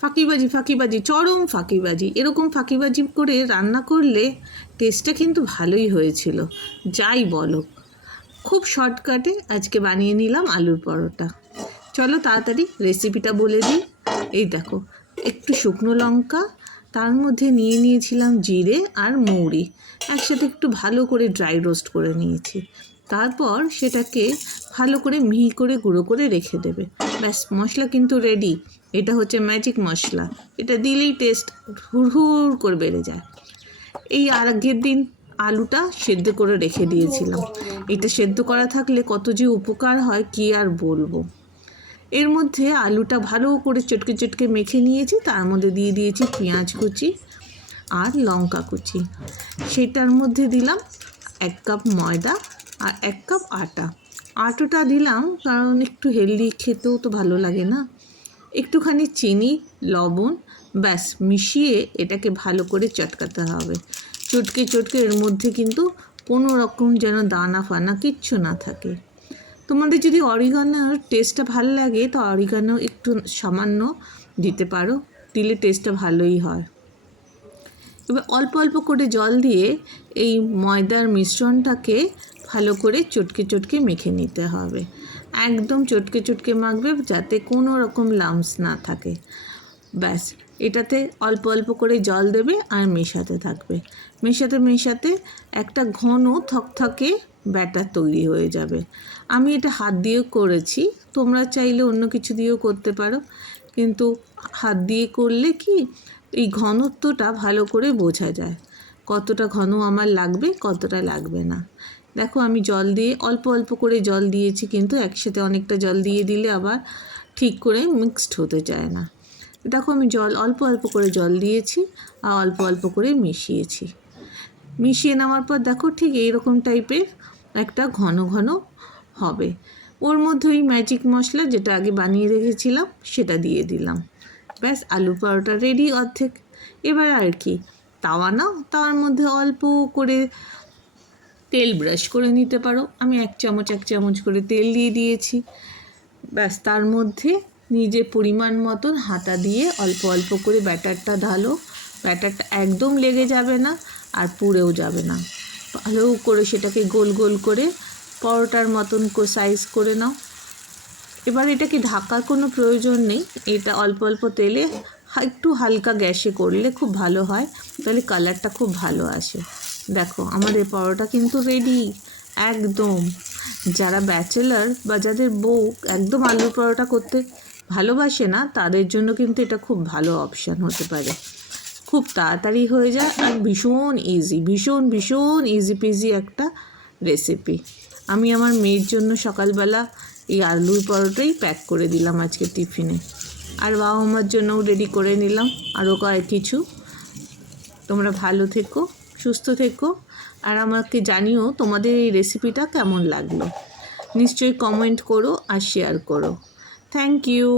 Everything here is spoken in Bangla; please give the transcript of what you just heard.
ফাঁকিবাজি, চরম ফাঁকিবাজি। এরকম ফাঁকিবাজি করে রান্না করলে টেস্টটা কিন্তু ভালোই হয়েছিল, যাই বলো। খুব শর্টকাটে আজকে বানিয়ে নিলাম আলুর পরোটা। চলো তাড়াতাড়ি রেসিপিটা বলে দিই। এই দেখো, একটু শুকনো লঙ্কা, তার মধ্যে নিয়ে নিয়েছিলাম জিরে আর মৌরি, একসাথে একটু ভালো করে ড্রাই রোস্ট করে নিয়েছি। তারপর সেটাকে ভালো করে মিহি করে গুঁড়ো করে রেখে দেবে। ব্যাস, মশলা কিন্তু রেডি। এটা হচ্ছে ম্যাজিক মশলা, এটা দিলেই টেস্ট হুড় করে বেড়ে যায়। এই আগের দিন আলুটা সেদ্ধ করে রেখে দিয়েছিলাম। এটা সেদ্ধ করা থাকলে কত যে উপকার হয় কি আর বলবো। এর মধ্যে আলুটা ভালো করে চটকে চটকে মেখে নিয়েছি, তার মধ্যে দিয়ে দিয়েছি পেঁয়াজ কুচি আর লঙ্কা কুচি। সেটার মধ্যে দিলাম 1 কাপ ময়দা আর 1 কাপ আটা। আটাটা দিলাম কারণ একটু হেলদি খেতেও তো ভালো লাগে না। একটুখানি চিনি, লবণ, ব্যাস মিশিয়ে এটাকে ভালো করে চটকাতে হবে। চটকে চটকে এর মধ্যে কিন্তু কোনো রকম যেন দানা ফানা কিচ্ছু না থাকে। তোমাদের যদি অরিগানোর টেস্টটা ভালো লাগে তো অরিগানো একটু সামান্য দিতে পারো, দিলে টেস্টটা ভালোই হয়। এবার অল্প অল্প করে জল দিয়ে এই ময়দার মিশ্রণটাকে ভালো করে চটকে চটকে মেখে নিতে হবে। একদম চটকে চটকে মাখবে যাতে কোনো রকম লাম্পস না থাকে। ব্যাস, এটাতে অল্প অল্প করে জল দেবে আর মেশাতে থাকবে। মেশাতে একটা ঘন থকথকে ব্যাটার তৈরি হয়ে যাবে। আমি এটা হাত দিয়েও করেছি, তোমরা চাইলে অন্য কিছু দিয়েও করতে পারো, কিন্তু হাত দিয়ে করলে কি এই ঘনত্বটা ভালো করে বোঝা যায়, কতটা ঘন আমার লাগবে কতটা লাগবে না। দেখো আমি জল দিয়ে অল্প অল্প করে জল দিয়েছি, কিন্তু একসাথে অনেকটা জল দিয়ে দিলে আবার ঠিক করে মিক্সড হতে চায় না। দেখো আমি অল্প অল্প করে জল দিয়েছি আর অল্প অল্প করে মিশিয়ে নেওয়ার পর দেখো ঠিক এইরকম টাইপের একটা ঘন ঘন হবে। ওর মধ্যে ওই ম্যাজিক মশলা যেটা আগে বানিয়ে রেখেছিলাম সেটা দিয়ে দিলাম। ব্যাস, আলু পরোটা রেডি অর্ধেক। এবার আর কি, তাওয়া নাও, তাওয়ার মধ্যে অল্প করে তেল ব্রাশ করে নিতে পারো। আমি 1 চামচ করে তেল দিয়ে দিয়েছি। ব্যাস, তার মধ্যে নিজের পরিমাণ মতন হাতা দিয়ে অল্প অল্প করে ব্যাটারটা ঢালো। ব্যাটারটা একদম লেগে যাবে না আর পুড়েও যাবে না। ভালো করে সেটাকে গোল গোল করে পরোটার মতন সাইজ করে নাও। এবার এটাকে ঢাকার কোনো প্রয়োজন নেই, এটা অল্প অল্প তেলে একটু হালকা গ্যাসে করলে খুব ভালো হয়, তাহলে কালারটা খুব ভালো আসে। দেখো আমাদের পরোটা কিন্তু রেডি একদম। যারা ব্যাচেলার বা যাদের বউ একদম আলুর পরোটা করতে ভালোবাসে না, তাদের জন্য কিন্তু এটা খুব ভালো অপশান হতে পারে। খুব তাড়াতাড়ি হয়ে যায় আর ভীষণ ইজি, ভীষণ ইজি পিজি একটা রেসিপি। আমি আমার মেয়ের জন্য সকালবেলা এই আলুর পরোটাই প্যাক করে দিলাম আজকে টিফিনে, আর বাবা মার জন্যও রেডি করে নিলাম আরও কয়েক কিছু। তোমরা ভালো থেকো, সুস্থ থেকো, আর আমাকে জানিও তোমাদের এই রেসিপিটা কেমন লাগলো। নিশ্চয়ই কমেন্ট করো আর শেয়ার করো। Thank you.